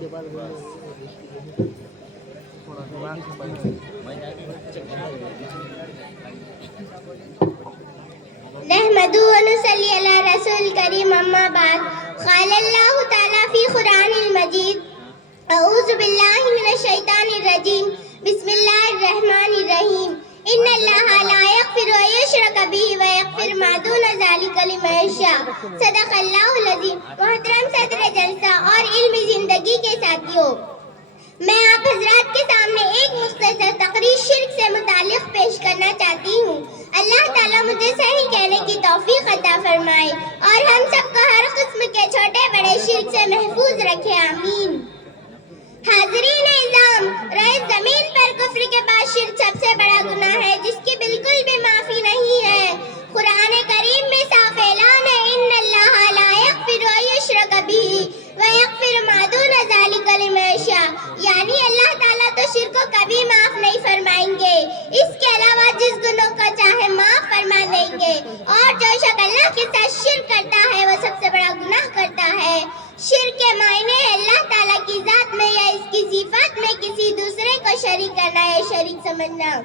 نحمدہ ونصلی علی رسول کریم اما بعد قال اللہ تعالی فی قرآن المجید اعوذ باللہ من الشیطان الرجیم بسم اللہ الرحمن الرحیم ان اللہ لا یغفر ان یشرک بہ ویغفر ما دون ذلک لمن یشاء صدق اللہ العظیم۔ محترم صدر جلسہ اور علمی زندگی کے ساتھیوں، میں آپ حضرات کے سامنے ایک مختصر تقریر شرک سے متعلق پیش کرنا چاہتی ہوں۔ اللہ تعالیٰ مجھے صحیح کہنے کی توفیق عطا فرمائے اور ہم سب کو ہر قسم کے چھوٹے بڑے شرک سے محفوظ رکھے، آمین۔ حاضرین اعظام، رائے زمین پر کفر کے بعد شرک سب سے بڑا گناہ ہے جس کی بالکل بھی معافی نہیں ہے۔ قرآن کریم میں صاف اعلان ہے، ان اللہ لا یغفر ان یشرک بہ ویغفر ما دون ذلک لمن یشاء، یعنی اللہ تعالیٰ تو شرک کو کبھی معاف نہیں فرمائیں گے، اس کے علاوہ جس گناہ کو چاہے معاف فرما دیں گے، اور جو شخص اللہ کے ساتھ شرک کرتا ہے وہ سب سے بڑا گناہ کرتا ہے۔ شرک کے معنی ہے اللہ تعالیٰ کی ذات میں یا اس کی صفات میں کسی دوسرے کو شریک کرنا یا شریک سمجھنا۔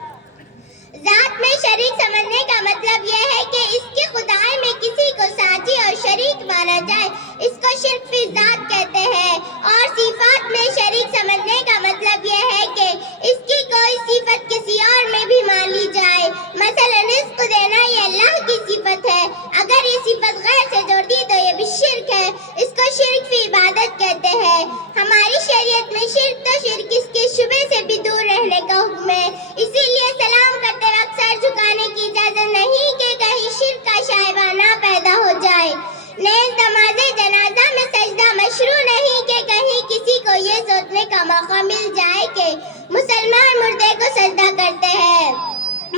ذات میں شریک سمجھنے کا مطلب یہ ہے کہ اس کی خدائی میں کسی کو ساتھی اور شریک مانا جائے، اس کو شرک فی ذات کہتے ہیں۔ اور صفات میں شریک سمجھنے کا مطلب یہ ہے کہ اس کی کوئی صفت کسی اور میں بھی مان لی جائے، مثلا رزق دینا یہ اللہ کی صفت ہے، اگر یہ صفت غیر سے جوڑ دی تو یہ بھی شرک ہے، اس کو شرک فی عبادت کہتے ہیں۔ ہماری شریعت میں شرک تو شرک اس کے شبہ سے بھی دور رہنے کا حکم ہے، اسی لیے سلام کرتے وقت سر جھکانے کی اجازت نہیں کہ کہیں شرک کا شائبہ نہ پیدا ہو جائے۔ نیز نماز جنازہ میں سجدہ مشروع نہیں کہ کہیں کسی کو یہ سوچنے کا موقع مل جائے کہ مسلمان مردے کو سجدہ کرتے ہیں۔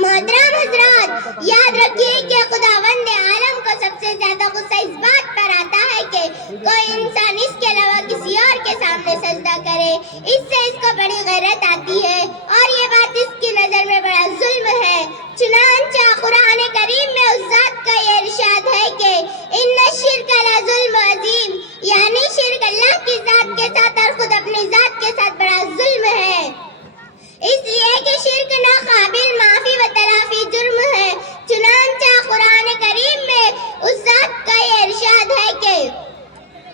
محترم حضرات، یاد رکھیے کہ خداوند عالم کو سب سے زیادہ غصہ اس بات پر آتا ہے کہ کوئی انسان اس کے علاوہ کسی اور کے سامنے سجدہ کرے، اس سے اس کو بڑی غیرت آتی ہے اور یہ بات اس کی نظر میں بڑا ظلم ہے۔ چنانچہ قرآن کریم میں اس ذات کا یہ ارشاد ہے کہ ان الشرک لظلم عظیم، یعنی شرک اللہ کی ذات کے ساتھ اور خود اپنی ذات کے ساتھ بڑا ظلم ہے، اس لیے کہ شرک ناقابل معافی و تلافی جرم ہے۔ چنانچہ قرآن کریم میں اس ذات کا یہ ارشاد ہے کہ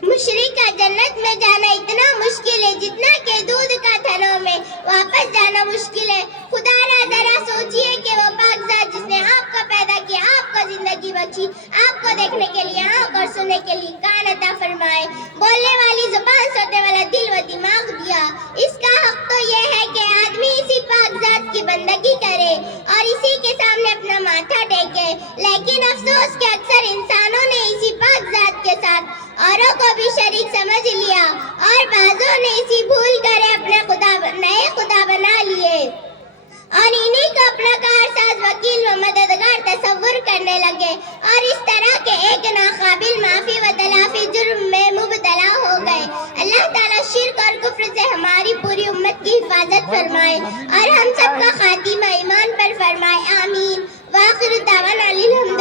مشرک کا جنت میں جانا اتنا مشکل ہے جتنا کہ دودھ کا تھنوں میں واپس جانا مشکل ہے۔ خدا را ذرا سوچئے کہ وہ پاک ذات جس نے آپ کو پیدا کیا، آپ کو زندگی بخشی، آپ کو دیکھنے کے لیے آنکھ اور سننے کے لیے کان عطا فرمائے، بولنے والی زبان، سوچنے والا دل و دماغ دیا، اس کا حق تو یہ ہے کہ آدمی اسی پاک ذات کی بندگی کرے اور اسی کے سامنے اپنا ماتھا ٹیکے، لیکن افسوس کہ اکثر انسانوں نے اسی پاک ذات کے ساتھ اوروں کو بھی شریک سمجھ لیا اور بعضوں نے اسی بھول کر اپنے نئے خدا بنا لیے اور انہی کو اپنا کارساز، وکیل و مددگار تصور کرنے لگے اور اس طرح کے ایک ناقابل معافی و تلافی جرم میں مبتلا ہو گئے۔ اللہ تعالیٰ شرک اور کفر سے ہماری پوری امت کی حفاظت فرمائے اور ہم سب کا خاتمہ ایمان پر فرمائے، آمین۔ وآخر دعوانا الحمد